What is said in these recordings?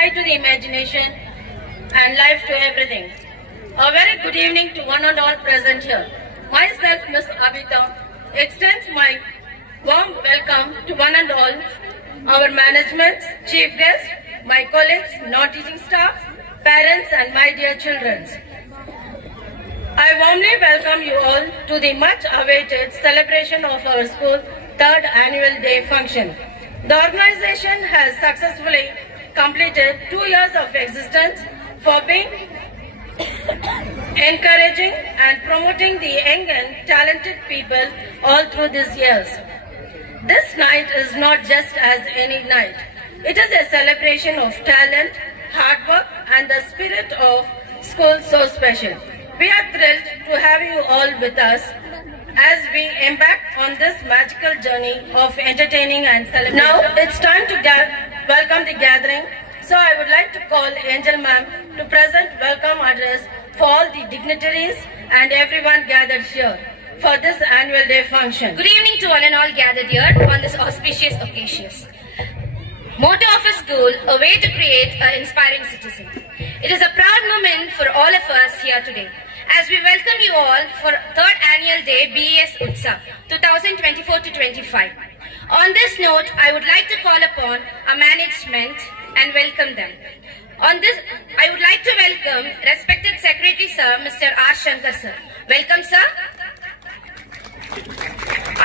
sight to the imagination, and life to everything. A very good evening to one and all present here. Myself, Ms. Abhita, extends my warm welcome to one and all, our management, chief guests, my colleagues, non-teaching staff, parents and my dear children. I warmly welcome you all to the much awaited celebration of our school's 3rd annual day function. The organization has successfully completed 2 years of existence for being encouraging and promoting the young and talented people all through these years. This night is not just as any night. It is a celebration of talent, hard work and the spirit of school so special. We are thrilled to have you all with us as we embark on this magical journey of entertaining and celebrating. Now it's time to welcome the gathering. So I would like to call Angel Ma'am to present welcome address for all the dignitaries and everyone gathered here for this annual day function. Good evening to one and all gathered here on this auspicious occasion. Motto of a school, a way to create an inspiring citizen. It is a proud moment for all of us here today, as we welcome you all for 3rd annual day BES Utsav 2024-25. On this note, I would like to call upon our management and welcome them. On this, I would like to welcome respected Secretary Sir, Mr. R. Shankar Sir. Welcome, sir.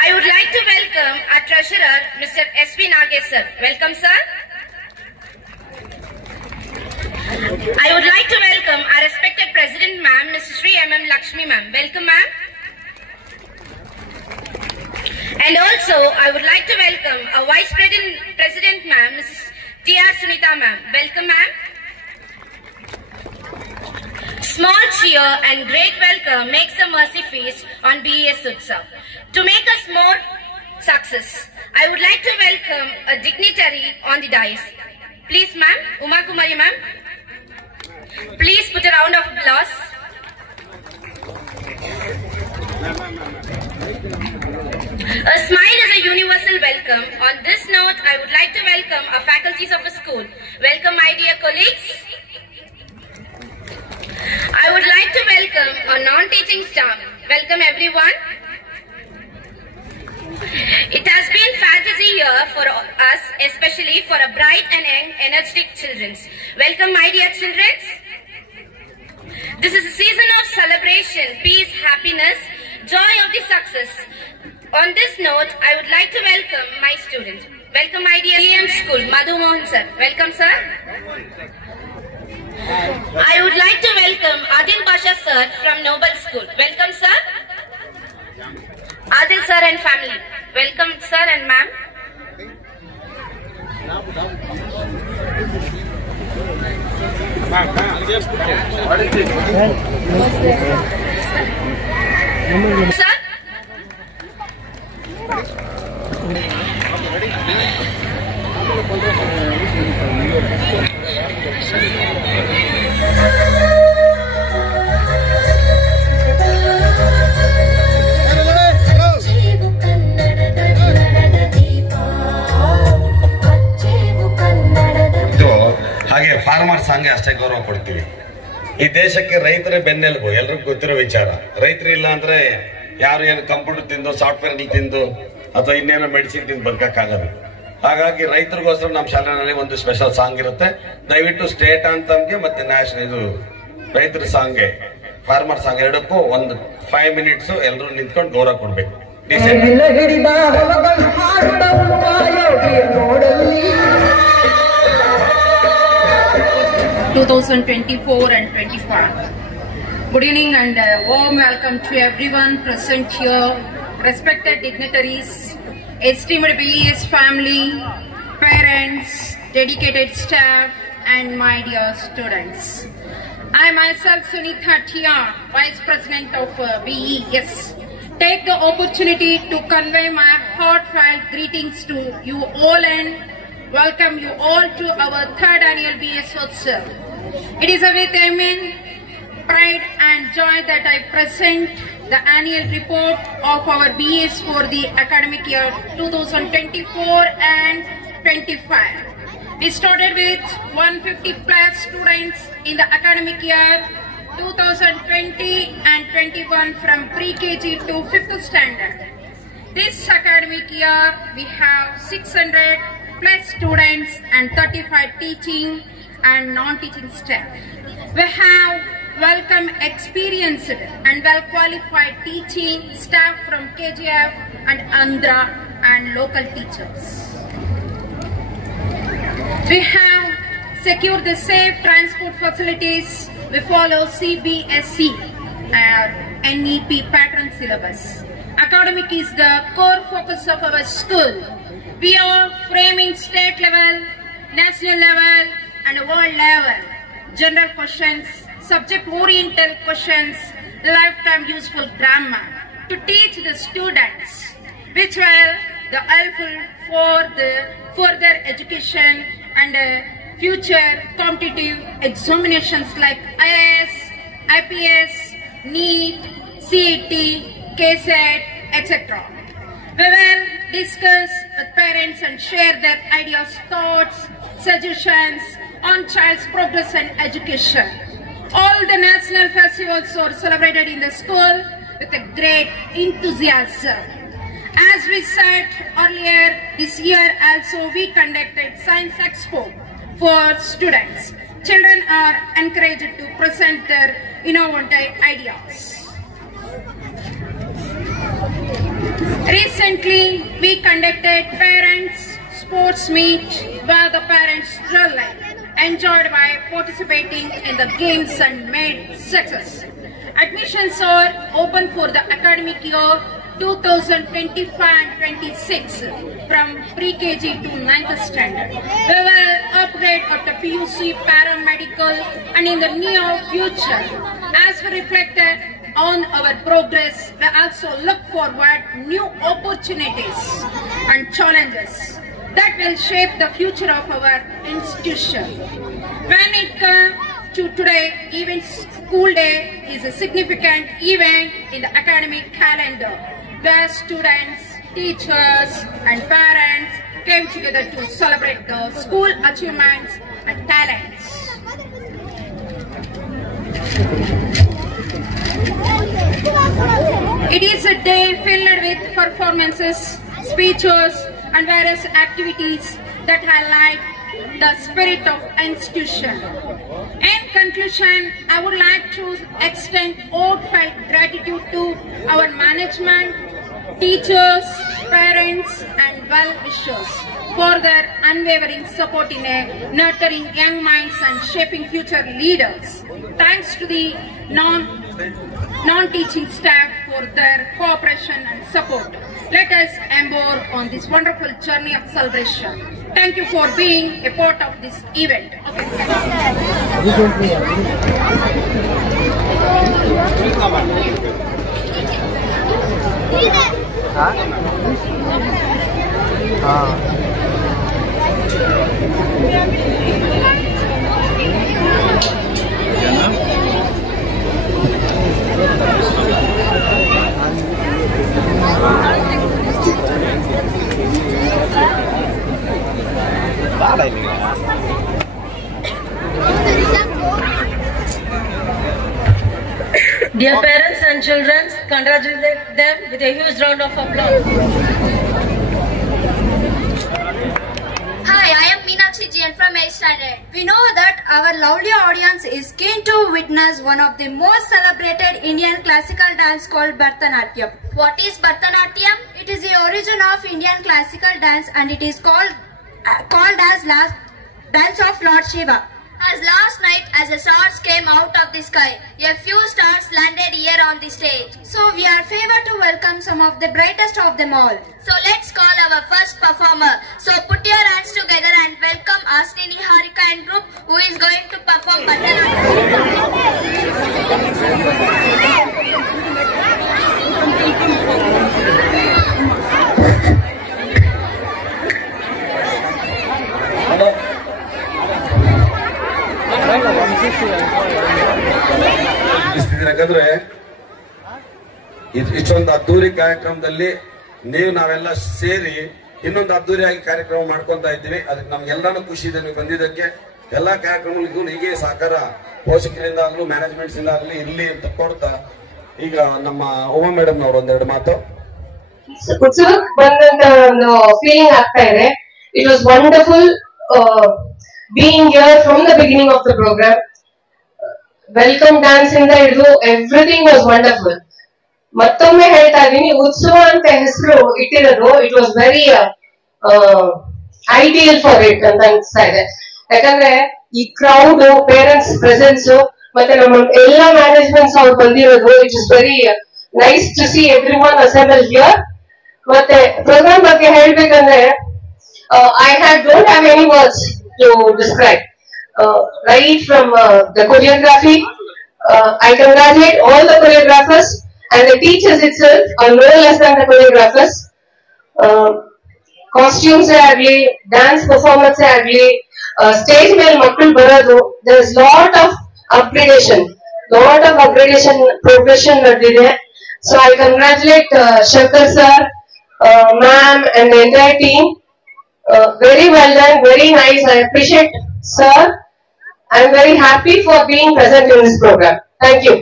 I would like to welcome our Treasurer, Mr. S.V. Nagesh Sir. Welcome, sir. I would like to welcome our respected President Ma'am, Mrs. Sri M.M. Lakshmi Ma'am. Welcome, ma'am. And also, I would like to welcome our Vice President Ma'am, Mrs. T.R. Sunita Ma'am. Welcome, ma'am. Small cheer and great welcome makes a mercy feast on BES Utsav. To make us more success, I would like to welcome a dignitary on the dais. Please, ma'am, Uma Kumari ma'am. Please put a round of applause. A smile is a universal welcome. On this note, I would like to welcome our faculties of a school. Welcome, my dear colleagues. I would like to welcome our non-teaching staff. Welcome, everyone. It has been fantasy year for us, especially for a bright and young, energetic children. Welcome, my dear children. This is a season of celebration, peace, happiness, joy of the success. On this note, I would like to welcome my students. Welcome, my dear PM School, Madhu Mohan sir. Welcome, sir. I would like to welcome Adil Basha sir from Noble School. Welcome, sir. Adil sir and family. Welcome, sir and ma'am. Sir. ಹಾಗೆ farmers ಹಂಗೆ ಅಷ್ಟೇ ಗೌರವ ಕೊಡ್ತೀವಿ. ಈ ದೇಶಕ್ಕೆ ರೈತರೇ ಬೆನ್ನೆಲುಬು, ಎಲ್ರಿಗೂ ಗೊತ್ತಿರೋ ವಿಚಾರ. ರೈತರು ಇಲ್ಲ ಅಂದ್ರೆ ಯಾರು ಏನು ಕಂಪ್ಯೂಟರ್ ತಿಂದು ಸಾಫ್ಟ್ವೇರ್ ತಿಂದು ಅಥವಾ ಇನ್ನೇನೋ ಮೆಡಿಸಿನ್ ತಿಂದು ಬದುಕಕ್ಕಾಗಲ್ಲ. ಹಾಗಾಗಿ ರೈತರಿಗೋಸ್ಕರ ನಮ್ಮ ಶಾಲೆನಲ್ಲಿ ಒಂದು ಸ್ಪೆಷಲ್ ಸಾಂಗ್ ಇರುತ್ತೆ. ದಯವಿಟ್ಟು ಸ್ಟೇಟ್ ಅಂತಮ್ಗೆ ಮತ್ತೆ ನ್ಯಾಷನಲ್ ಇದು ರೈತರ ಸಾಂಗ್ಗೆ ಫಾರ್ಮರ್ ಸಾಂಗ್ ಎರಡಕ್ಕೂ ಒಂದು 5 ಮಿನಿಟ್ಸ್ ಎಲ್ಲರೂ ನಿಂತ್ಕೊಂಡು ಗೌರವ ಕೊಡ್ಬೇಕು. 2024 and 25. Good evening and warm welcome to everyone present here, respected dignitaries, esteemed BES family, parents, dedicated staff and my dear students. I myself, Sunita Tia, Vice President of BES, take the opportunity to convey my heartfelt greetings to you all and welcome you all to our 3rd annual BES Utsav. It is with immense pride and joy that I present the annual report of our BES for the academic year 2024 and 25. We started with 150 plus students in the academic year 2020 and 21 from pre-KG to 5th standard. This academic year we have 600 plus students and 35 teaching and non-teaching staff. We have welcome experienced and well-qualified teaching staff from KGF and Andhra and local teachers. We have secured the safe transport facilities. We follow CBSE NEP pattern syllabus. Academic is the core focus of our school. We are framing state level, national level and world level general questions, subject-oriented questions, lifetime useful grammar to teach the students, which will be helpful for the further education and future competitive examinations like IAS, IPS, NEET, CET, KSET, etc. We will discuss with parents and share their ideas, thoughts, suggestions on child's progress and education. All the national festivals are celebrated in the school with a great enthusiasm. As we said earlier, this year also we conducted Science Expo for students. Children are encouraged to present their innovative ideas. Recently, we conducted parents' sports meet where the parents really enjoyed by participating in the games and made success. Admissions are open for the academic year 2025 and 26 from pre-KG to 9th standard. We will upgrade at the PUC paramedical and in the near future. As we reflected on our progress, we also look forward new opportunities and challenges that will shape the future of our institution. When it comes to today, even school day is a significant event in the academic calendar where students, teachers and parents came together to celebrate the school achievements and talents. It is a day filled with performances, speeches and various activities that highlight the spirit of institution. In conclusion, I would like to extend heartfelt gratitude to our management, teachers, parents and well-wishers for their unwavering support in nurturing young minds and shaping future leaders. Thanks to the non-teaching staff for their cooperation and support. Let us embark on this wonderful journey of celebration. Thank you for being a part of this event. Dear parents and children, congratulate them with a huge round of applause. Hi, I am Meenakshi Jain from 8th standard. We know that our lovely audience is keen to witness one of the most celebrated Indian classical dance called Bharatanatyam. What is Bharatanatyam? It is the origin of Indian classical dance and it is called as last dance of Lord Shiva. As last night, as the stars came out of the sky, a few stars landed here on the stage. So we are favored to welcome some of the brightest of them all. So let's call our first performer. So put your hands together and welcome Asnini Harika and group who is going to perform Bharatanatyam. ಯಾಕಂದ್ರೆ ಇಷ್ಟೊಂದು ಅದ್ದೂರಿ ಕಾರ್ಯಕ್ರಮದಲ್ಲಿ ನಾವೆಲ್ಲ ಸೇರಿ ಇನ್ನೊಂದು ಅದ್ದೂರಿಯಾಗಿ ಕಾರ್ಯಕ್ರಮ ಮಾಡ್ಕೊಂತ ಇದ್ದೀವಿ. ಅದಕ್ಕೆ ನಮ್ಗೆಲ್ಲಾನು ಖುಷಿ ಇದೆ ನೀವು ಬಂದಿದ್ದಕ್ಕೆ. ಎಲ್ಲಾ ಕಾರ್ಯಕ್ರಮಗಳಿಗೂ ಹೀಗೆ ಸಹಕಾರ ಪೋಷಕರಿಂದ ಆಗಲಿ ಮ್ಯಾನೇಜ್ಮೆಂಟ್ಸ್ ಇಂದ ಆಗಲಿ ಇರ್ಲಿ ಅಂತ ಕೊಡ್ತಾ ಈಗ ನಮ್ಮ ಉಮಾ ಮೇಡಮ್ ಅವರು ಒಂದೆರಡು ಮಾತು. ಉತ್ಸವಕ್ಕೆ ಬಂದಂತ ಒಂದು ಫೀಲಿಂಗ್ ಆಗ್ತಾ ಇದೆ. It was wonderful being here from the beginning of the programme. Welcome dance ಇಂದ ಹಿಡಿದು ಎವ್ರಿಥಿಂಗ್ ವಾಸ್ ವಂಡರ್ಫುಲ್. ಮತ್ತೊಮ್ಮೆ ಹೇಳ್ತಾ ಇದ್ದೀನಿ, ಉತ್ಸವ ಅಂತ ಹೆಸರು ಇಟ್ಟಿರೋದು it was very ideal for it ಅಂತ ಅನಿಸ್ತಾ ಇದೆ. ಯಾಕಂದ್ರೆ ಈ ಕ್ರೌಡ್, ಪೇರೆಂಟ್ಸ್ ಪ್ರೆಸೆನ್ಸ್ ಮತ್ತೆ ನಮ್ಮ ಎಲ್ಲಾ ಮ್ಯಾನೇಜ್ಮೆಂಟ್ಸ್ ಅವ್ರು ಬಂದಿರೋದು, it is very nice to see everyone assemble here. ಮತ್ತೆ ಪ್ರೋಗ್ರಾಮ್ ಬಗ್ಗೆ ಹೇಳ್ಬೇಕಂದ್ರೆ I don't have any words to describe. Right from the choreography, I congratulate all the choreographers and the teachers itself are no less than the choreographers. Costumes agli, dance performance agli, stage mele makkಳು ಬರೋದು, there is lot of upgradation progression ನಡೆದಿದೆ. So I congratulate Shankar sir, ma'am and the entire team. Very well done, very nice. I appreciate sir. I am very happy for being present in this program. Thank you.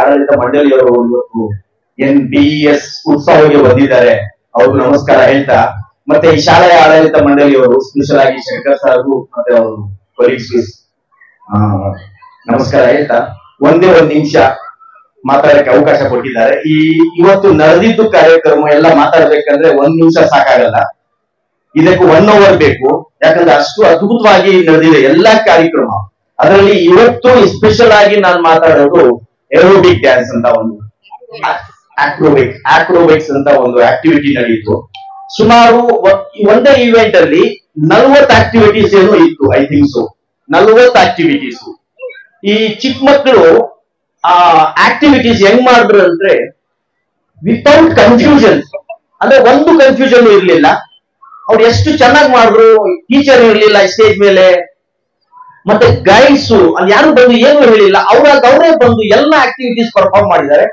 ಆಡಳಿತ ಮಂಡಳಿಯವರು ಇವತ್ತು NBES ಉತ್ಸವಕ್ಕೆ ಬಂದಿದ್ದಾರೆ. ಅವ್ರಿಗೆ ನಮಸ್ಕಾರ ಹೇಳ್ತಾ, ಮತ್ತೆ ಈ ಶಾಲೆಯ ಆಡಳಿತ ಮಂಡಳಿಯವರು ಸ್ಪೆಷಲ್ ಆಗಿ ಶಂಕರ್ ಸರ್ಗೂ ಮತ್ತೆ ಅವರು ಕೊಲೀಗ್ಸ್ ನಮಸ್ಕಾರ ಹೇಳ್ತಾ, ಒಂದೇ ಒಂದು ನಿಮಿಷ ಮಾತಾಡಕ್ಕೆ ಅವಕಾಶ ಕೊಟ್ಟಿದ್ದಾರೆ. ಇವತ್ತು ನಡೆದಿದ್ದು ಕಾರ್ಯಕ್ರಮ ಎಲ್ಲ ಮಾತಾಡ್ಬೇಕಂದ್ರೆ 1 ನಿಮಿಷ ಸಾಕಾಗಲ್ಲ, ಇದಕ್ಕೆ 1 hour ಬೇಕು. ಯಾಕಂದ್ರೆ ಅಷ್ಟು ಅದ್ಭುತವಾಗಿ ನಡೆದಿದೆ ಎಲ್ಲಾ ಕಾರ್ಯಕ್ರಮ. ಅದರಲ್ಲಿ ಇವತ್ತು ಸ್ಪೆಷಲ್ ಆಗಿ ನಾನು ಮಾತಾಡೋದು ಏರೋಬಿಕ್ ಡ್ಯಾನ್ಸ್ ಅಂತ ಒಂದು ಆಕ್ರೋಬಿಕ್ಸ್ ಅಂತ ಒಂದು ಆಕ್ಟಿವಿಟಿ ನಡೆಯಿತು. ಸುಮಾರು ಒಂದೇ ಇವೆಂಟ್ ಅಲ್ಲಿ 40 ಆಕ್ಟಿವಿಟೀಸ್ ಏನೋ ಇತ್ತು, ಐ ಥಿಂಕ್ ಸೊ 40 ಆಕ್ಟಿವಿಟೀಸ್. ಈ ಚಿಕ್ಕ ಮಕ್ಕಳು ಆ ಆಕ್ಟಿವಿಟೀಸ್ ಹೆಂಗ್ ಮಾಡಿದ್ರು ಅಂದ್ರೆ ವಿತೌಟ್ ಕನ್ಫ್ಯೂಷನ್, ಅಂದ್ರೆ ಒಂದು ಕನ್ಫ್ಯೂಷನ್ ಇರ್ಲಿಲ್ಲ. ಅವ್ರು ಎಷ್ಟು ಚೆನ್ನಾಗಿ ಮಾಡಿದ್ರು, ಟೀಚರ್ ಇರ್ಲಿಲ್ಲ ಸ್ಟೇಜ್ ಮೇಲೆ, ಮತ್ತೆ ಗೈಡ್ಸ್ ಅಲ್ಲಿ ಯಾರು ಬಂದು ಏನು ಹೇಳಿಲ್ಲ, ಅವರೇ ಬಂದು ಎಲ್ಲ ಆಕ್ಟಿವಿಟೀಸ್ ಪರ್ಫಾರ್ಮ್ ಮಾಡಿದ್ದಾರೆ.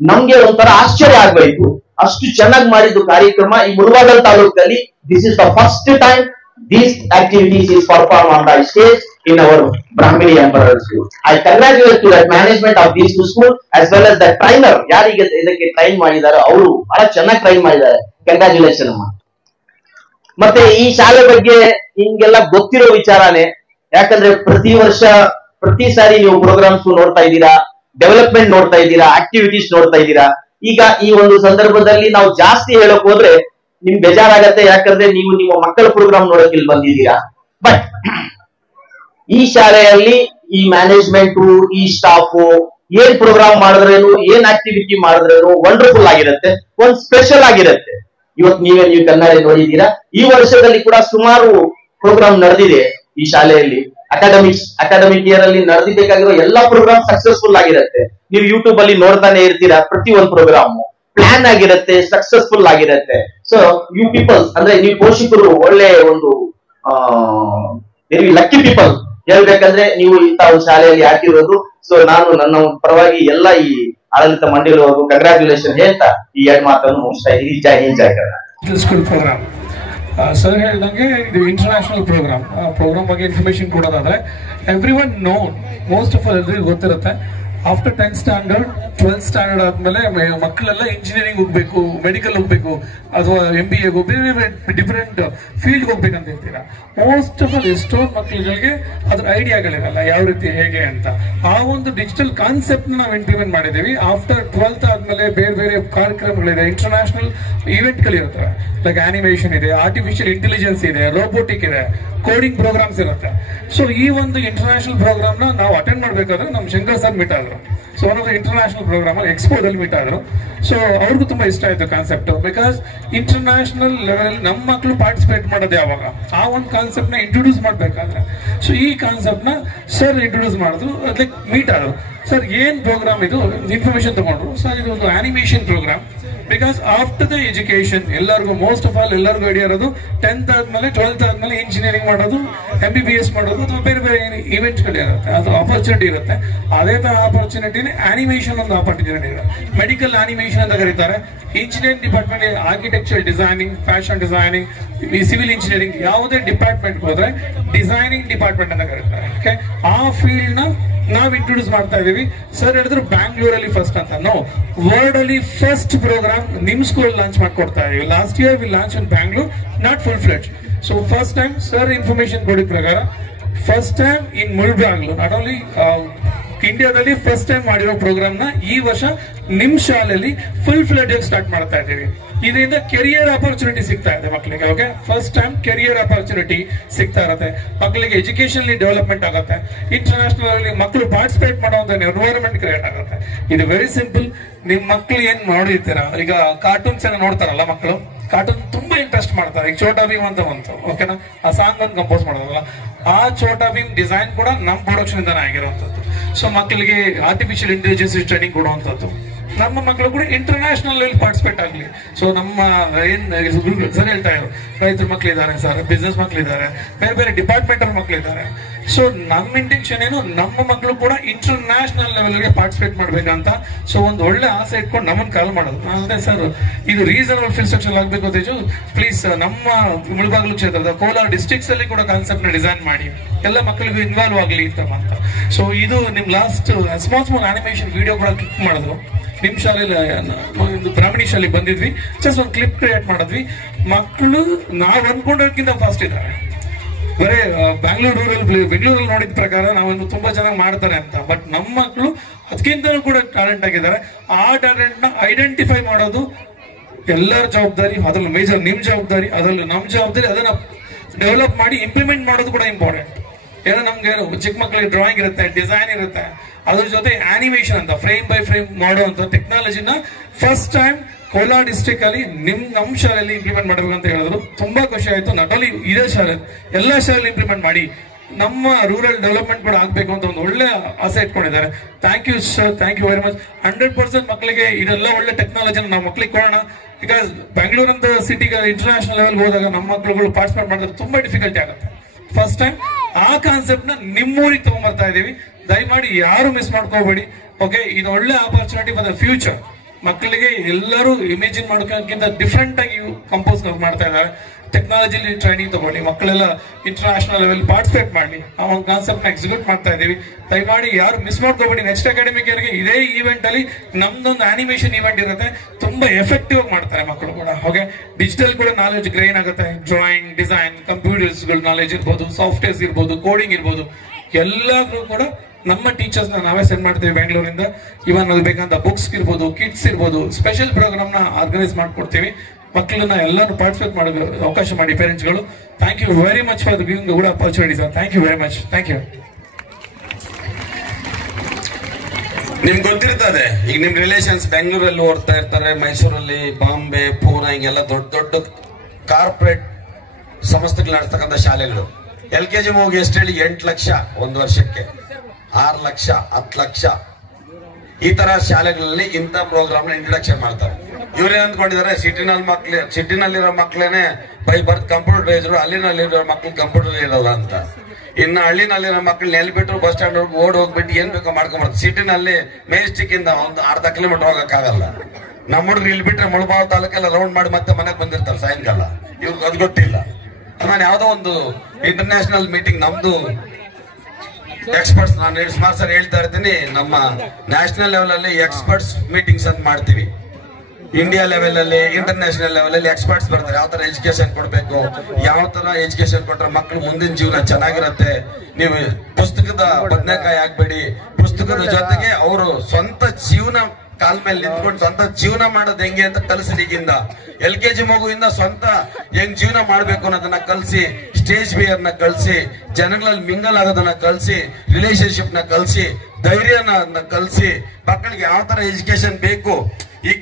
ನಮ್ಗೆ ಒಂಥರ ಆಶ್ಚರ್ಯ ಆಗ್ಬೇಕು, ಅಷ್ಟು ಚೆನ್ನಾಗಿ ಮಾಡಿದ್ದು ಕಾರ್ಯಕ್ರಮ. ಈ ಮುಳಬಾಗಿಲು ತಾಲೂಕಲ್ಲಿ this is the first time these activities is perform on the stage in our Brahmini Emperor School. I congratulate to the management of these two schools as well as the trainer. ಯಾರಿಗೆ ಇದಕ್ಕೆ train ಮಾಡಿದ್ದಾರೆ ಅವರು ಬಹಳ ಚೆನ್ನಾಗಿ train ಮಾಡಿದ್ದಾರೆ. Congratulation ಅಮ್ಮ. ಮತ್ತೆ ಈ ಶಾಲೆ ಬಗ್ಗೆ ನಿಮ್ಗೆಲ್ಲ ಗೊತ್ತಿರೋ ವಿಚಾರನೇ, ಯಾಕಂದ್ರೆ ಪ್ರತಿ ಸಾರಿ ನೀವು ಪ್ರೋಗ್ರಾಮ್ಸ್ ನೋಡ್ತಾ ಇದ್ದೀರಾ, ಡೆವಲಪ್ಮೆಂಟ್ ನೋಡ್ತಾ ಇದ್ದೀರಾ, ಆಕ್ಟಿವಿಟೀಸ್ ನೋಡ್ತಾ ಇದ್ದೀರಾ. ಈಗ ಈ ಒಂದು ಸಂದರ್ಭದಲ್ಲಿ ನಾವು ಜಾಸ್ತಿ ಹೇಳಕ್ ಹೋದ್ರೆ ನಿಮ್ಗೆ ಬೇಜಾರಾಗತ್ತೆ, ಯಾಕಂದ್ರೆ ನೀವು ನಿಮ್ಮ ಮಕ್ಕಳ ಪ್ರೋಗ್ರಾಮ್ ನೋಡಕ್ ಇಲ್ಲಿ ಬಂದಿದ್ದೀರಾ. ಬಟ್ ಈ ಶಾಲೆಯಲ್ಲಿ ಈ ಮ್ಯಾನೇಜ್ಮೆಂಟ್, ಈ ಸ್ಟಾಫ್ ಏನ್ ಪ್ರೋಗ್ರಾಮ್ ಮಾಡಿದ್ರೇನು, ಏನ್ ಆಕ್ಟಿವಿಟಿ ಮಾಡಿದ್ರೇನು ವಂಡರ್ಫುಲ್ ಆಗಿರುತ್ತೆ, ಒಂದ್ ಸ್ಪೆಷಲ್ ಆಗಿರುತ್ತೆ. ಇವತ್ತು ನೀವು ಕನ್ನಡ ನೋಡಿದ್ದೀರಾ. ಈ ವರ್ಷದಲ್ಲಿ ಕೂಡ ಸುಮಾರು ಪ್ರೋಗ್ರಾಮ್ ನಡೆದಿದೆ ಈ ಶಾಲೆಯಲ್ಲಿ. ಅಕಾಡೆಮಿಕ್ ಇಯರ್ ಅಲ್ಲಿ ನಡೆದಿಬೇಕಾಗಿರೋ ಎಲ್ಲಾ ಪ್ರೋಗ್ರಾಮ್ ಸಕ್ಸಸ್ಫುಲ್ ಆಗಿರುತ್ತೆ. ನೀವು ಯೂಟ್ಯೂಬ್ ಅಲ್ಲಿ ನೋಡ್ತಾನೆ ಇರ್ತೀರಾ, ಪ್ರತಿ ಒಂದು ಪ್ರೋಗ್ರಾಮ್ ಪ್ಲಾನ್ ಆಗಿರುತ್ತೆ, ಸಕ್ಸಸ್ಫುಲ್ ಆಗಿರುತ್ತೆ. ಸೊ ಯು ಪೀಪಲ್ಸ್ ಅಂದ್ರೆ ನೀವು ಪೋಷಕರು ಒಳ್ಳೆ ಒಂದು ವೆರಿ ಲಕ್ಕಿ ಪೀಪಲ್ ಹೇಳ್ಬೇಕಂದ್ರೆ ನೀವು ಇಂಥ ಒಂದು ಶಾಲೆಯಲ್ಲಿ ಹಾಕಿರೋದು. ಸೊ ನಾನು ನನ್ನ ಪರವಾಗಿ ಎಲ್ಲ ಈ ಆಡಳಿತ ಮಂಡಳಿಯವರು ಕಂಗ್ರಾಚುಲೇಷನ್ ಹೇಳ್ತಾ ಈ 2 ಮಾತನ್ನು ಮುಗಿಸ್ತಾ ಇದ್ದೀನಿ. ಜೈ ಹಿಂದ್, ಜೈ ಕನ್ನಡ. ಸ್ಕೂಲ್ ಪ್ರೋಗ್ರಾಮ್ ಸರ್ ಹೇಳ್ದಂಗೆ ಇದು ಇಂಟರ್ನ್ಯಾಷನಲ್ ಪ್ರೋಗ್ರಾಮ್ ಬಗ್ಗೆ ಇನ್ಫಾರ್ಮೇಶನ್ ಕೊಡೋದಾದ್ರೆ everyone know, most of ಎಲ್ರಿಗೂ ಗೊತ್ತಿರುತ್ತೆ. After 10th standard 12th standard ಆದ್ಮೇಲೆ ಮಕ್ಕಳೆಲ್ಲ ಇಂಜಿನಿಯರಿಂಗ್ ಹೋಗ್ಬೇಕು, ಮೆಡಿಕಲ್ ಹೋಗ್ಬೇಕು, ಅಥವಾ MBA ಡಿಫರೆಂಟ್ ಫೀಲ್ಡ್ ಹೋಗ್ಬೇಕಂತ ಹೇಳ್ತೀರಾ. ಮೋಸ್ಟ್ ಆಫ್ ಆಲ್ ಎಷ್ಟೋ ಮಕ್ಕಳುಗಳಿಗೆ ಅದ್ರ ಐಡಿಯಾಗಳಿರಲ್ಲ ಯಾವ ರೀತಿ ಹೇಗೆ ಅಂತ. ಆ ಒಂದು ಡಿಜಿಟಲ್ ಕಾನ್ಸೆಪ್ಟ್ ನಾವು ಇಂಪ್ಲಿಮೆಂಟ್ ಮಾಡಿದೀವಿ. ಆಫ್ಟರ್ 12th ಆದ್ಮೇಲೆ ಬೇರೆ ಕಾರ್ಯಕ್ರಮಗಳಿದೆ, ಇಂಟರ್ನ್ಯಾಷನಲ್ ಇವೆಂಟ್ಗಳಿರ್ತವೆ. ಲೈಕ್ ಆನಿಮೇಷನ್ ಇದೆ, ಆರ್ಟಿಫಿಷಿಯಲ್ ಇಂಟೆಲಿಜೆನ್ಸ್ ಇದೆ, ರೋಬೋಟಿಕ್ ಇದೆ, ಕೋಡಿಂಗ್ ಪ್ರೋಗ್ರಾಮ್ಸ್ ಇರುತ್ತೆ. ಸೊ ಈ ಒಂದು ಇಂಟರ್ನ್ಯಾಷನಲ್ ಪ್ರೋಗ್ರಾಮ್ ನ ನಾವು ಅಟೆಂಡ್ ಮಾಡ್ಬೇಕಾದ್ರೆ ನಮ್ ಶಂಕರ್ ಸರ್ ಮೀಟ್ ಆದ್ರು. ಸೊ ಒಂದು ಇಂಟರ್ನ್ಯಾಷನಲ್ ಪ್ರೋಗ್ರಾಮ್ ಅಲ್ಲಿ ಎಕ್ಸ್ಪೋದಲ್ಲಿ ಮೀಟ್ ಆದ್ರು. ಸೊ ಅವ್ರಿಗೂ ತುಂಬಾ ಇಷ್ಟ ಆಯ್ತು ಕಾನ್ಸೆಪ್ಟ್. ಬಿಕಾಸ್ ಇಂಟರ್ನ್ಯಾಷನಲ್ ಲೆವೆಲ್ ನಮ್ಮ ಮಕ್ಕಳು ಪಾರ್ಟಿಸಿಪೇಟ್ ಮಾಡೋದು ಯಾವಾಗ, ಆ ಒಂದು ಕಾನ್ಸೆಪ್ಟ್ ನ ಇಂಟ್ರೊಡ್ಯೂಸ್ ಮಾಡ್ಬೇಕಾದ್ರೆ. ಸೊ ಈ ಕಾನ್ಸೆಪ್ಟ್ ನ ಸರ್ ಇಂಟ್ರೊಡ್ಯೂಸ್ ಮಾಡಿದ್ರು, ಲೈಕ್ ಮೀಟ್ ಆದ್ರು. ಸರ್ ಏನ್ ಪ್ರೋಗ್ರಾಮ್ ಇದು, ಇನ್ಫಾರ್ಮೇಶನ್ ತಗೊಂಡ್ರು. ಸರ್ ಇದು ಒಂದು animation programme, because after the education ಎಲ್ಲರಿಗೂ ಮೋಸ್ಟ್ ಆಫ್ ಆಲ್ ಎಲ್ಲರಿಗೂ ಐಡಿಯಾ ಇರೋದು 10th ಆದ್ಮೇಲೆ 12th ಆದ್ಮೇಲೆ ಇಂಜಿನಿಯರಿಂಗ್ ಮಾಡೋದು, MBBS ಮಾಡೋದು ಅಥವಾ ಬೇರೆ ಬೇರೆ ಇವೆಂಟ್ಸ್ ಗಳು ಇರುತ್ತೆ, ಅದು ಆಪರ್ಚುನಿಟಿ ಇರುತ್ತೆ. ಅದೇ ತರ ಆಪರ್ಚುನಿಟಿನೇ ಆನಿಮೇಷನ್ ಒಂದು ಆಪರ್ಚುನಿಟಿ ಇದೆ. ಮೆಡಿಕಲ್ ಆನಿಮೇಷನ್ ಅಂತ ಕರೀತಾರೆ. Engineering department architecture designing, fashion designing, civil engineering ಯಾವುದೇ ಡಿಪಾರ್ಟ್ಮೆಂಟ್ ಹೋದ್ರೆ ಡಿಸೈನಿಂಗ್ ಡಿಪಾರ್ಟ್ಮೆಂಟ್ ಅಂತ ಕರೀತಾರೆ. ಓಕೆ, ಆ ಫೀಲ್ಡ್ ನ ನಾವು ಇಂಟ್ರೊಡ್ಯೂಸ್ ಮಾಡ್ತಾ ಇದೀವಿ. ಸರ್ ಹೇಳಿದ್ರು ಬ್ಯಾಂಗ್ಳೂರಲ್ಲಿ ಫಸ್ಟ್ ಅಂತ. ನೋ, ವರ್ಲ್ಡ್ ಅಲ್ಲಿ ಫಸ್ಟ್ ಪ್ರೋಗ್ರಾಮ್ ನಿಮ್ ಸ್ಕೂಲ್ ಲಾಂಚ್ ಮಾಡ್ಕೊಡ್ತಾ ಇದೀವಿ. Last year we launch in Bangalore, not full fledged. So first time sir information ಕೊಡಿದ ಪ್ರಕಾರ first time in Mulbagal, not only ಇಂಡಿಯಾದಲ್ಲಿ ಫಸ್ಟ್ ಟೈಮ್ ಮಾಡಿರೋ ಪ್ರೋಗ್ರಾಮ್ ನ ಈ ವರ್ಷ ನಿಮ್ ಶಾಲೆಯಲ್ಲಿ ಫುಲ್ ಫ್ಲೆಡ್ ಸ್ಟಾರ್ಟ್ ಮಾಡ್ತಾ ಇದ್ದೀವಿ. ಇದರಿಂದ ಕೆರಿಯರ್ ಆಪರ್ಚುನಿಟಿ ಸಿಗ್ತಾ ಇದೆ ಮಕ್ಕಳಿಗೆ. Okay, first time career opportunity ಸಿಗ್ತಾ ಇರುತ್ತೆ ಮಕ್ಕಳಿಗೆ. ಎಜುಕೇಶನ್ ಡೆವಲಪ್ಮೆಂಟ್ ಆಗುತ್ತೆ. ಇಂಟರ್ನ್ಯಾಷನಲ್ ಅಲ್ಲಿ ಮಕ್ಕಳು ಪಾರ್ಟಿಸಿಪೇಟ್ ಮಾಡುವಂತ ಎನ್ವೈರನ್ಮೆಂಟ್ ಕ್ರಿಯೇಟ್ ಆಗುತ್ತೆ. ಇದು ವೆರಿ ಸಿಂಪಲ್. ನಿಮ್ ಮಕ್ಕಳು ಏನ್ ನೋಡಿರ್ತೀರಾ, ಈಗ ಕಾರ್ಟೂನ್ಸ್ ಎಲ್ಲ ನೋಡ್ತಾರಲ್ಲ ಮಕ್ಕಳು, ಕಾರ್ಟೂನ್ ತುಂಬಾ ಇಂಟ್ರೆಸ್ಟ್ ಮಾಡ್ತಾರೆ. ಈಗ ಛೋಟಾ ಭೀಮ್ ಅಂತ ಬಂತು, ಓಕೆನಾ, ಆ ಸಾಂಗ್ ಒಂದು ಕಂಪೋಸ್ ಮಾಡೋದಲ್ಲ, ಆ ಛೋಟಾ ಭೀಮ್ ಡಿಸೈನ್ ಕೂಡ ನಮ್ ಪ್ರೊಡಕ್ಷನ್ ಇಂದಾನೆ ಆಗಿರುವಂತದ್ದು. ಸೊ ಮಕ್ಕಳಿಗೆ ಆರ್ಟಿಫಿಷಿಯಲ್ ಇಂಟೆಲಿಜೆನ್ಸ್ ಟ್ರೈನಿಂಗ್ ಕೊಡುವಂತದ್ದು. ನಮ್ಮ ಮಕ್ಕಳು ಕೂಡ ಇಂಟರ್ನ್ಯಾಷನಲ್ ಲೆವೆಲ್ ಪಾರ್ಟಿಸಿಪೇಟ್ ಆಗಲಿ. ಸೊ ನಮ್ಮ ಏನ್ ಸರ್ ಹೇಳ್ತಾ ಇದ್ರು, ರೈತರ ಮಕ್ಕಳಿದ್ದಾರೆ ಸರ್, ಬಿಸ್ನೆಸ್ ಮಕ್ಕಳಿದ್ದಾರೆ, ಬೇರೆ ಬೇರೆ ಡಿಪಾರ್ಟ್ಮೆಂಟ್ ಅವ್ರ ಮಕ್ಕಳಿದ್ದಾರೆ. ಸೊ ನಮ್ಮ ಇಂಟೆನ್ಷನ್ ಏನು, ನಮ್ಮ ಮಕ್ಕಳು ಕೂಡ ಇಂಟರ್ನ್ಯಾಷನಲ್ ಲೆವೆಲ್ಗೆ ಪಾರ್ಟಿಸಿಪೇಟ್ ಮಾಡ್ಬೇಕಂತ. ಸೊ ಒಂದು ಒಳ್ಳೆ ಆಸೆ ಇಟ್ಕೊಂಡು ನಮ್ಮನ್ನು ಕಾಲ್ ಮಾಡೋದು. ಅದೇ ಸರ್, ಇದು ರೀಸನಬಲ್ ಫೀಸ್ ಸ್ಟ್ರಕ್ಚರ್ ಆಗಬೇಕು ತೇಜು, ಪ್ಲೀಸ್ ನಮ್ಮ ಮುಳಬಾಗಿಲು ಕ್ಷೇತ್ರದ ಕೋಲಾರ ಡಿಸ್ಟ್ರಿಕ್ಟ್ಸ್ ಅಲ್ಲಿ ಕೂಡ ಕಾನ್ಸೆಪ್ಟ್ ನ ಡಿಸೈನ್ ಮಾಡಿ ಎಲ್ಲ ಮಕ್ಕಳಿಗೂ ಇನ್ವಾಲ್ವ್ ಆಗಲಿ ಅಂತ. ಸೊ ಇದು ನಿಮ್ ಲಾಸ್ಟ್ ಸ್ಮಾಲ್ ಅನಿಮೇಷನ್ ವಿಡಿಯೋ ಕೂಡ ಕ್ಲಿಕ್ ಮಾಡಿದ್ರು. ನಿಮ್ ಶಾಲೆಯಲ್ಲಿ ಬ್ರಾಹ್ಮಣಿ ಶಾಲೆಗೆ ಬಂದಿದ್ವಿ, ಜಸ್ಟ್ ಒಂದು ಕ್ಲಿಪ್ ಕ್ರಿಯೇಟ್ ಮಾಡಿದ್ವಿ. ಮಕ್ಕಳು ನಾವ್ ಅನ್ಕೊಂಡೋದಕ್ಕಿಂತ ಫಾಸ್ಟ್ ಇದ್ದಾರೆ. ಬರೇ ಬೆಂಗಳೂರಲ್ಲಿ ನೋಡಿದ ಪ್ರಕಾರ ನಾವೊಂದು ತುಂಬಾ ಚೆನ್ನಾಗಿ ಮಾಡ್ತಾರೆ ಅಂತ, ಬಟ್ ನಮ್ಮ ಮಕ್ಕಳು ಅದಕ್ಕಿಂತಲೂ ಕೂಡ ಟ್ಯಾಲೆಂಟ್ ಆಗಿದ್ದಾರೆ. ಆ ಟ್ಯಾಲೆಂಟ್ ನ ಐಡೆಂಟಿಫೈ ಮಾಡೋದು ಎಲ್ಲರ ಜವಾಬ್ದಾರಿ, ಅದ್ರಲ್ಲಿ ಮೇಜರ್ ನಿಮ್ ಜವಾಬ್ದಾರಿ, ಅದ್ರಲ್ಲಿ ನಮ್ ಜವಾಬ್ದಾರಿ. ಅದನ್ನ ಡೆವಲಪ್ ಮಾಡಿ ಇಂಪ್ಲಿಮೆಂಟ್ ಮಾಡೋದು ಕೂಡ ಇಂಪಾರ್ಟೆಂಟ್. ಏನೋ ನಮ್ಗೆ ಚಿಕ್ಕ ಮಕ್ಕಳಿಗೆ ಡ್ರಾಯಿಂಗ್ ಇರುತ್ತೆ, ಡಿಸೈನ್ ಇರುತ್ತೆ, ಅದ್ರ ಜೊತೆ ಆನಿಮೇಷನ್ ಅಂತ ಫ್ರೇಮ್ ಬೈ ಫ್ರೇಮ್ ಮಾಡುವಂತ ಟೆಕ್ನಾಲಜಿನ ಫಸ್ಟ್ ಟೈಮ್ ಕೋಲಾರ ಡಿಸ್ಟ್ರಿಕ್ಟ್ ಅಲ್ಲಿ ನಮ್ಮ ಶಾಲೆಯಲ್ಲಿ ಇಂಪ್ಲಿಮೆಂಟ್ ಮಾಡಬೇಕಂತ ಹೇಳಿದ್ರು. ತುಂಬಾ ಖುಷಿ ಆಯ್ತು. ನಾಟ್ ಓನ್ಲಿ ಇದೇ ಶಾಲೆ, ಎಲ್ಲಾ ಶಾಲೆಯಲ್ಲಿ ಇಂಪ್ಲಿಮೆಂಟ್ ಮಾಡಿ ನಮ್ಮ ರೂರಲ್ ಡೆವಲಪ್ಮೆಂಟ್ ಕೂಡ ಆಗ್ಬೇಕು ಅಂತ ಒಂದು ಒಳ್ಳೆ ಆಸೆ ಇಟ್ಕೊಂಡಿದ್ದಾರೆ. Thank you sir, thank you very much. 100% ಮಕ್ಕಳಿಗೆ ಇದೆಲ್ಲ ಒಳ್ಳೆ ಟೆಕ್ನಾಲಜಿನ ನಾವು ಮಕ್ಕಳಿಗೆ ಕೊಡೋಣ. ಬಿಕಾಸ್ ಬೆಂಗಳೂರು ಅಂತ ಸಿಟಿಗೆ ಇಂಟರ್ನ್ಯಾಷನಲ್ ಲೆವೆಲ್ ಹೋದಾಗ ನಮ್ಮ ಮಕ್ಕಳುಗಳು ಪಾರ್ಟಿಸಿಪೇಟ್ ಮಾಡಿದ್ರೆ ತುಂಬಾ ಡಿಫಿಕಲ್ಟಿ ಆಗುತ್ತೆ. ಫಸ್ಟ್ ಟೈಮ್ ಆ ಕಾನ್ಸೆಪ್ಟ್ ನ ನಿಮ್ಮೂರಿಗೆ ತಗೊಂಡ್ಬರ್ತಾ ಇದೀವಿ. ದಯಮಾಡಿ ಯಾರು ಮಿಸ್ ಮಾಡ್ಕೋಬೇಡಿ. ಓಕೆ, ಇದು ಒಳ್ಳೆ ಆಪರ್ಚುನಿಟಿ ಫಾರ್ ದ ಫ್ಯೂಚರ್. ಮಕ್ಕಳಿಗೆ ಎಲ್ಲರೂ ಇಮೇಜಿನ್ ಮಾಡೋಕ್ಕಿಂತ ಡಿಫ್ರೆಂಟ್ ಆಗಿ ಕಂಪೋಸ್ ಮಾಡ್ತಾ ಇದ್ದಾರೆ. ಟೆಕ್ನಾಲಜಿಲಿ ಟ್ರೈನಿಂಗ್ ತಗೊಳ್ಳಿ, ಮಕ್ಕಳೆಲ್ಲ ಇಂಟರ್ನ್ಯಾಷನಲ್ ಲೆವೆಲ್ ಪಾರ್ಟಿಸಿಪೇಟ್ ಮಾಡಿ. ಆ ಒಂದು ಕಾನ್ಸೆಪ್ಟ್ ನ ಎಕ್ಸಿಕ್ಯೂಟ್ ಮಾಡ್ತಾ ಇದೀವಿ. ದಯಮಾಡಿ ಯಾರು ಮಿಸ್ ಮಾಡ್ಕೋಬೇಡಿ. ನೆಕ್ಸ್ಟ್ ಅಕಾಡೆಮಿಕ್ ಇಯರ್ಗೆ ಇದೇ ಈವೆಂಟ್ ಅಲ್ಲಿ ನಮ್ದೊಂದು ಆನಿಮೇಷನ್ ಈವೆಂಟ್ ಇರುತ್ತೆ. ತುಂಬಾ ಎಫೆಕ್ಟಿವ್ ಆಗಿ ಮಾಡ್ತಾರೆ ಮಕ್ಕಳು ಕೂಡ. ಓಕೆ, ಡಿಜಿಟಲ್ ಕೂಡ ನಾಲೆಜ್ ಗ್ರೈನ್ ಆಗುತ್ತೆ. ಡ್ರಾಯಿಂಗ್, ಡಿಸೈನ್, ಕಂಪ್ಯೂಟರ್ಸ್ ನಾಲೆಜ್ ಇರ್ಬೋದು, ಸಾಫ್ಟ್ವೇರ್ಸ್ ಇರ್ಬೋದು, ಕೋಡಿಂಗ್ ಇರ್ಬೋದು, ಎಲ್ಲರೂ ಕೂಡ ನಮ್ಮ ಟೀಚರ್ಸ್ ನಾವೇ ಸೆಂಡ್ ಮಾಡ್ತೀವಿ ಬೆಂಗಳೂರಿಂದ. ಇವನ್ ಅಲ್ಲಿ ಬೇಕಂತ ಬುಕ್ಸ್ ಇರ್ಬೋದು, ಕಿಟ್ಸ್ ಇರ್ಬೋದು, ಸ್ಪೆಷಲ್ ಪ್ರೋಗ್ರಾಮ್ ನ ಆರ್ಗನೈಸ್ ಮಾಡ್ಕೊಡ್ತೀವಿ. ಮಕ್ಕಳನ್ನ ಎಲ್ಲರೂ ಪಾರ್ಟಿಸಿಪೇಟ್ ಮಾಡೋ ಅವಕಾಶ ಮಾಡಿ ಪೇರೆಂಟ್ಸ್ಗಳು. Thank you very much for giving good opportunity sir. Thank you very much. Thank you. ನಿಮ್ಗೆ ಗೊತ್ತಿರ್ತದೆ, ಈಗ ನಿಮ್ ರಿಲೇಷನ್ಸ್ ಬೆಂಗಳೂರಲ್ಲಿ ಓಡ್ತಾ ಇರ್ತಾರೆ, ಮೈಸೂರಲ್ಲಿ, ಬಾಂಬೆ, ಪೂನಾ, ಹಿಂಗೆಲ್ಲ ದೊಡ್ಡ ದೊಡ್ಡ ಕಾರ್ಪೊರೇಟ್ ಸಂಸ್ಥೆಗಳು ನಡೆಸ್ತಕ್ಕಂಥ ಶಾಲೆಗಳು. LKG ಹೋಗಿ ಎಷ್ಟು ಹೇಳಿ 8 ಲಕ್ಷ ಒಂದು ವರ್ಷಕ್ಕೆ, 6 ಲಕ್ಷ, 10 ಲಕ್ಷ, ಈ ತರ ಶಾಲೆಗಳಲ್ಲಿ ಇಂಥ ಪ್ರೋಗ್ರಾಮ್ ನ ಇಂಟ್ರೊಡಕ್ಷನ್ ಮಾಡ್ತಾರೆ. ಇವ್ರೇನ್ ಅಂದ್ಕೊಂಡಿದ್ದಾರೆ, ಸಿಟಿನಲ್ಲಿರೋ ಮಕ್ಕಳೇನೆ ಬೈ ಬರ್ತ್ ಕಂಪ್ಯೂಟರ್ ಬೇಸ್ರು, ಅಲ್ಲಿನಲ್ಲಿರೋ ಮಕ್ಳು ಕಂಪ್ಯೂಟರ್ ಇರಲ್ಲ ಅಂತ. ಇನ್ನು ಹಳ್ಳಿನಲ್ಲಿರೋ ಮಕ್ಳು ನೆಲ್ಬಿಟ್ರು ಬಸ್ ಸ್ಟ್ಯಾಂಡ್ ಓಡ್ ಹೋಗ್ಬಿಟ್ಟು ಏನ್ ಬೇಕೋ ಮಾಡ್ಕೊಂಡ್ಬರ್ತಾರೆ. ಸಿಟಿನಲ್ಲಿ ಮೆಜೆಸ್ಟಿಕ್ ಇಂದ ಒಂದು ಅರ್ಧ ಕಿಲೋಮೀಟರ್ ಹೋಗಕ್ಕಾಗಲ್ಲ. ನಮ್ಮ ಹುಡುಗರು ಇಲ್ಲಿ ಬಿಟ್ರೆ ಮುಳಬಾವ್ ತಾಲೂಕೆಲ್ಲ ರೌಂಡ್ ಮಾಡಿ ಮತ್ತೆ ಮನೆಗೆ ಬಂದಿರ್ತಾರೆ ಸಾಯಂಕಾಲ. ಇವ್ರಿಗೆ ಅದು ಗೊತ್ತಿಲ್ಲ. ನಾನು ಯಾವ್ದೋ ಒಂದು ಇಂಟರ್ನ್ಯಾಷನಲ್ ಮೀಟಿಂಗ್ ನಮ್ದು ಎಕ್ಸ್ಪರ್ಟ್ಸ್, ನಾನು ಸುಮಾರು ಸರ್ ಹೇಳ್ತಾ ಇರ್ತೀನಿ, ನಮ್ಮ ನ್ಯಾಷನಲ್ ಲೆವೆಲ್ ಅಲ್ಲಿ ಎಕ್ಸ್ಪರ್ಟ್ಸ್ ಮೀಟಿಂಗ್ಸ್ ಅಂತ ಮಾಡ್ತೀವಿ. ಇಂಡಿಯಾ ಲೆವೆಲ್ ಅಲ್ಲಿ, ಇಂಟರ್ನ್ಯಾಷನಲ್ ಲೆವೆಲ್ ಅಲ್ಲಿ ಎಕ್ಸ್ಪರ್ಟ್ಸ್ ಬರ್ತಾರೆ. ಯಾವ ತರ ಎಜುಕೇಶನ್ ಕೊಡ್ಬೇಕು, ಯಾವ ತರ ಎಜುಕೇಶನ್ ಕೊಟ್ರೆ ಮಕ್ಕಳು ಮುಂದಿನ ಜೀವನ ಚೆನ್ನಾಗಿರುತ್ತೆ. ನೀವು ಪುಸ್ತಕದ ಬದನೆಕಾಯಿ ಆಗ್ಬೇಡಿ, ಪುಸ್ತಕದ ಜೊತೆಗೆ ಅವರು ಸ್ವಂತ ಜೀವನ ಕಾಲ್ ಮೇಲೆ ನಿಂತ್ಕೊಂಡು ಸ್ವಂತ ಜೀವನ ಮಾಡೋದು ಹೆಂಗೆ ಅಂತ ಕಲಿಸಿ. ಈಗಿಂದ LKG ಮಗುವಿಂದ ಸ್ವಂತ ಹೆಂಗ್ ಜೀವನ ಮಾಡ್ಬೇಕು ಅನ್ನೋದನ್ನ ಕಲಿಸಿ, ಸ್ಟೇಜ್ ಫಿಯರ್ ನ ಕಲಿಸಿ, ಜನಗಳಲ್ಲಿ ಮಿಂಗಲ್ ಆಗೋದನ್ನ ಕಲಿಸಿ, ರಿಲೇಶನ್ಶಿಪ್ ನ ಕಲಿಸಿ, ಧೈರ್ಯನ ಕಲಿಸಿ, ಮಕ್ಕಳಿಗೆ ಯಾವ ತರ ಎಜುಕೇಶನ್ ಬೇಕು. ಈಗ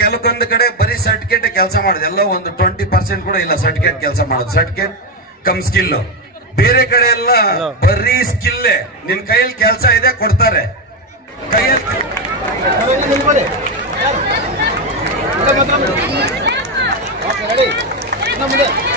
ಕೆಲವೊಂದು ಕಡೆ ಬರೀ ಸರ್ಟಿಫಿಕೇಟ್ ಕೆಲಸ ಮಾಡೋದು, ಎಲ್ಲ ಒಂದು 20% ಕೂಡ ಇಲ್ಲ ಸರ್ಟಿಫಿಕೇಟ್ ಕೆಲಸ ಮಾಡೋದು. Certificate come skill. ಬೇರೆ ಕಡೆ ಎಲ್ಲ ಬರೀ ಸ್ಕಿಲ್ಲೇ, ನಿನ್ ಕೈಯಲ್ಲಿ ಕೆಲಸ ಇದೆ ಕೊಡ್ತಾರೆ. ಕೈಯಲ್ಲಿ Okay, ready?